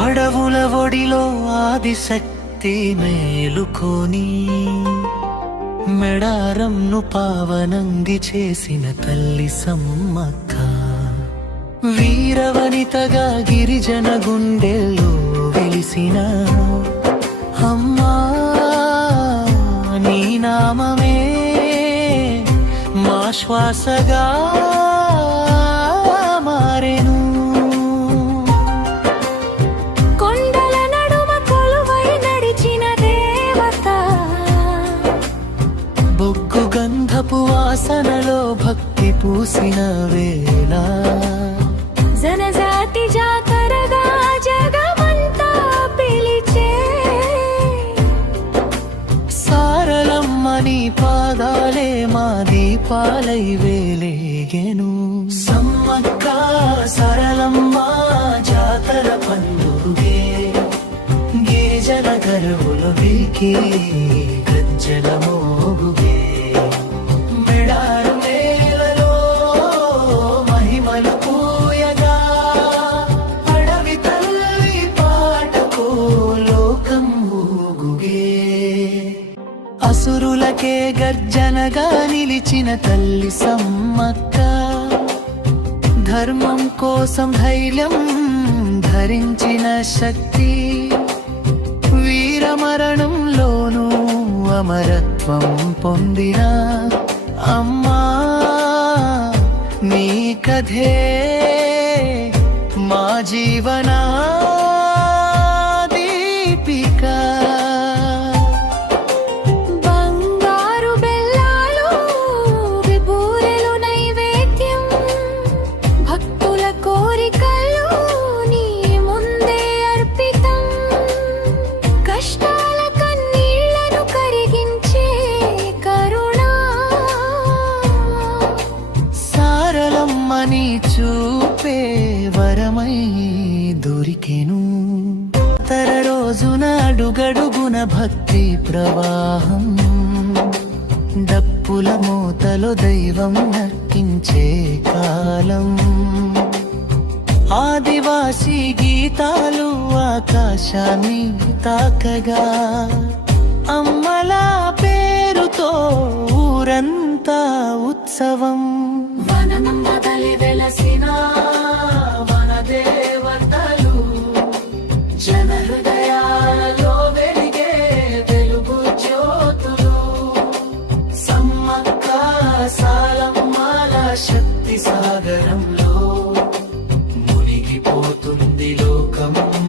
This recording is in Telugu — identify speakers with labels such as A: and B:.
A: అడవుల ఒడిలో ఆదిశక్తి మేలుకొని మెడారంను పావనంది చేసిన తల్లి సమ్మక్క. వీరవనితగా గిరిజన గుండెల్లో వెలిసిన అమ్మా నీ నామమే మా శ్వాసగా వాసనలో భక్తి పూసిన వేళ.
B: జనజాతి జాతరగా జగమంతా పిలిచే
A: సారలమ్మని పాదాలే మా దీపాలై వేలేగెను. సమ్మక్క సరళమ్మ జాతర పండుగే. గిరిజన గరువులు వీకి గజ్జల మోగుగే అసురులకే గర్జనగా నిలిచిన తల్లి సమ్మక్క. ధర్మం కోసం ధైర్యం ధరించిన శక్తి. వీరమరణంలోనూ అమరత్వం పొందిన అమ్మా. నీ కథే మా జీవనా? రమ్మని చూపే వరమై దొరికెను. తర రోజున అడుగడుగున భక్తి ప్రవాహం. డప్పుల మూతలో దైవం నర్తించే కాలం. ఆదివాసి గీతాలు ఆకాశాన్ని తాకగా. అమ్మలా పేరుతో వసంత ఉత్సవం.
B: వనం వదలి వెలసిన వన దేవతలు జన హృదయాలలో వెలిగే సాగరం